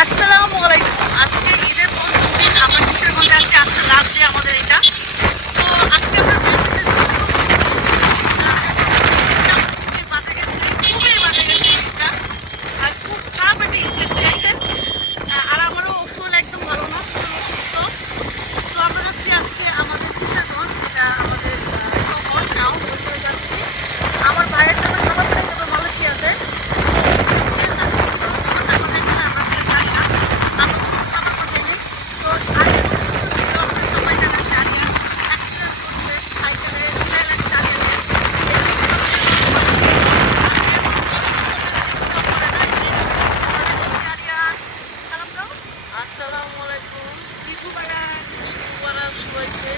আসসালামু আলাইকুম। আজকে ঈদের প্রথম দিন, আমরা কিশোরগঞ্জে আসছি। আজকে লাস্ট ডে আমাদের এটা। সো আজকে আমরা বের হইতেছি। খুবই বাজে গেছে, খুবই বাজে গেছে ঈদটা। আর খুব খারাপ একটা ঈদ গেছে ঈদের। আর আমারও শরীর একদম ভালো না, শরীর অসুস্থ। সো আমরা যাচ্ছি আজকে আমাদের কিশোরগঞ্জ, এটা আমাদের শহর টাউন, ওইখানে যাচ্ছি। আমার ভাইয়ের জন্য খাবার পাঠাইতে হবে মালয়েশিয়াতে। আসসালামু আলাইকুম। সবাইকে।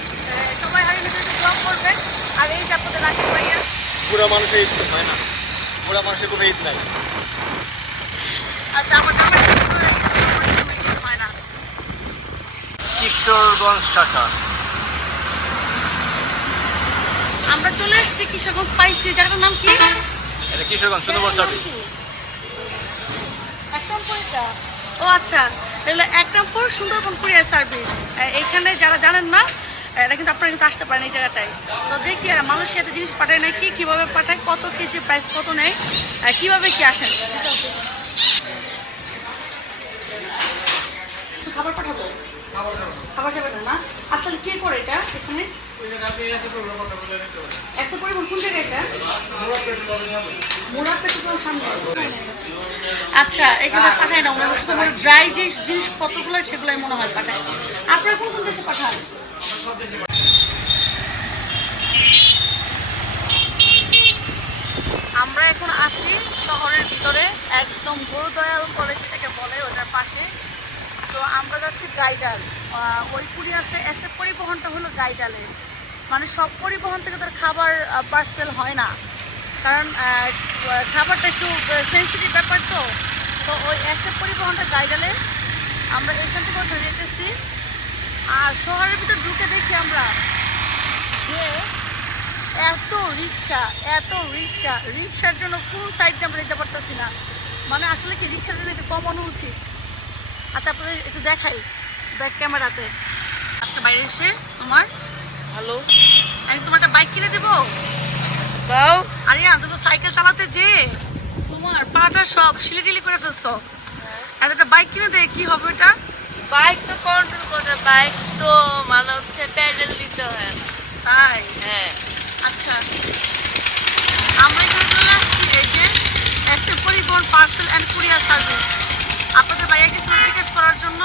সবাই হারিয়ে ব্লগ করবেন। আর এই যে আপনাদের রাকিব ভাইয়া, বুড়া মানুষের ঈদ হয় না, বুড়া মানুষের কোনো ঈদ নাই। আচ্ছা আমার জামাই হয় না। কিশোরগঞ্জ শাখা। আমরা চলে এসেছি কিশোরগঞ্জ, পাইছি জায়গাটার নাম কি? এটা কিশোরগঞ্জ সুন্দরবন সার্ভিস। ও আচ্ছা, এগুলো 1 নম্বর সুন্দরবন কুরিয়ার সার্ভিস। এইখানে যারা জানেন না, এটা কিন্তু আপনারা কিন্তু আসতে পারেন এই জায়গাটায়। তো দেখি আর মালয়েশিয়াতে জিনিস পাঠায় নাকি, কীভাবে পাঠায়, কত কেজি প্রাইস কত নেয়, কীভাবে কি আসেন। খাবার পাঠাবো, খাবার যাবে না। আসলে কে করে এটা এখানে? এত পরিমাণ কোন জায়গায় এটা? মোড়া পেট্রোল সামনে। আচ্ছা, এখানে পাঠায় না, ওনারা শুধু ড্রাই যে জিনিসপত্রগুলো সেগুলোই মনে হয় পাঠায়। আপনারা কোন কোন দেশে পাঠান? আমরা এখন আছি শহরের ভিতরে, একদম গুরুদয়াল কলেজ যেটাকে বলে ওটার পাশে। তো আমরা যাচ্ছি গাইডাল। ওই কুরিয়ারটা এসে পরিবহনটা হলো গাইডালের, মানে সব পরিবহন থেকে তার খাবার পার্সেল হয় না, কারণ খাবারটা একটু সেন্সিটিভ ব্যাপার। তো তো ওই এসে পরিবহনটা গাইডালে, আমরা এখান থেকে ধরে যেতেছি। আর শহরের ভিতর ঢুকে দেখি আমরা যে এত রিক্সা, রিক্সার জন্য কোন সাইড দিয়ে আমরা দিতে পারতেছি না। মানে আসলে কি রিক্সার জন্য একটু কমানো উচিত। আচ্ছা আপনাদের একটু দেখাই ব্যাক ক্যামেরাতে। আজকে বাইরে এসে তোমার হ্যালো, আমি তোমার একটা বাইক কিনে দেবো। বাউ। আরে তুমি তো সাইকেল চালাতে যে তোমার পাটা সব শিলিটিলি করে ফেলছো। এত একটা বাইক কিনে দে, কি হবে এটা? বাইক তো কন্ট্রোল করতে, বাইক তো মানে হচ্ছে প্যাডেল দিতে হয় না। তাই? হ্যাঁ। আচ্ছা, আমরা এখানে চলে আসছি এই যে এসে পরিবহন পার্সেল অ্যান্ড কুরিয়ার সার্ভিস। আপনাদের ভাইয়া কিছু জিজ্ঞেস করার জন্য।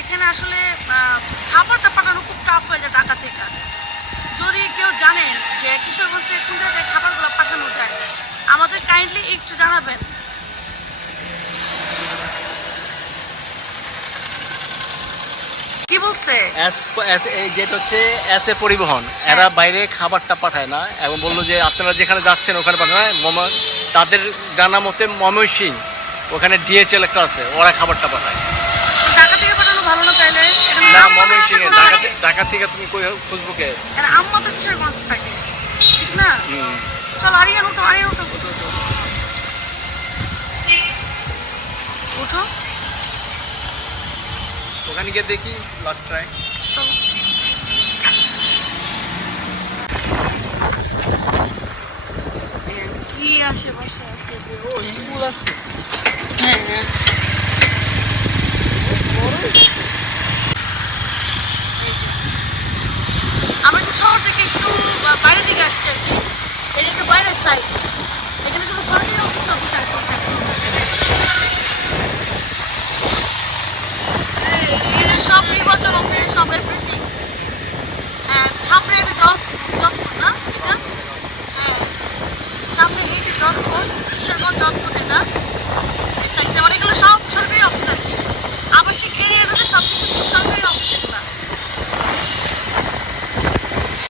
এখানে আসলে খাবারটা পাঠানো খুব টাফ হয়ে যায় ঢাকা থেকে। যদি কেউ জানেন যে কিশোরগঞ্জ থেকে কোন জায়গায় খাবারগুলো পাঠানো যায়, আমাদের কাইন্ডলি একটু জানাবেন। কি বলছে? যেটা হচ্ছে এসে পরিবহন, এরা বাইরে খাবারটা পাঠায় না এবং বললো যে আপনারা যেখানে যাচ্ছেন ওখানে পাঠায়। তাদের জানা মতে ময়মনসিংহ, ওখানে ডিএচএল একটা আছে, ওরা খাবারটা পাঠায়। ঢাকা থেকে পাঠানো ভালো না চাইলে? না, ময়মনসিংহ, ঢাকা থেকে তুমি কই খুঁজবো কে? আম্মা তো কিশোরগঞ্জ থাকে, ঠিক না? চল আরিয়ান উঠো, আরিয়ান উঠো, উঠো। ওখানে গিয়ে দেখি লাস্ট ট্রাই। চলো। কি আশেপাশে আছে? ও স্কুল আছে। হ্যাঁ হ্যাঁ। আমরা তো শহর থেকে একটু বাইরের দিকে আসছি আর কি। এটা একটু বাইরের সাইড, এখানে শুধু সরকারি অফিসার থাকে। সব নির্বাচন অফিস, সব এভরিথিং। হ্যাঁ, ছাপড়ে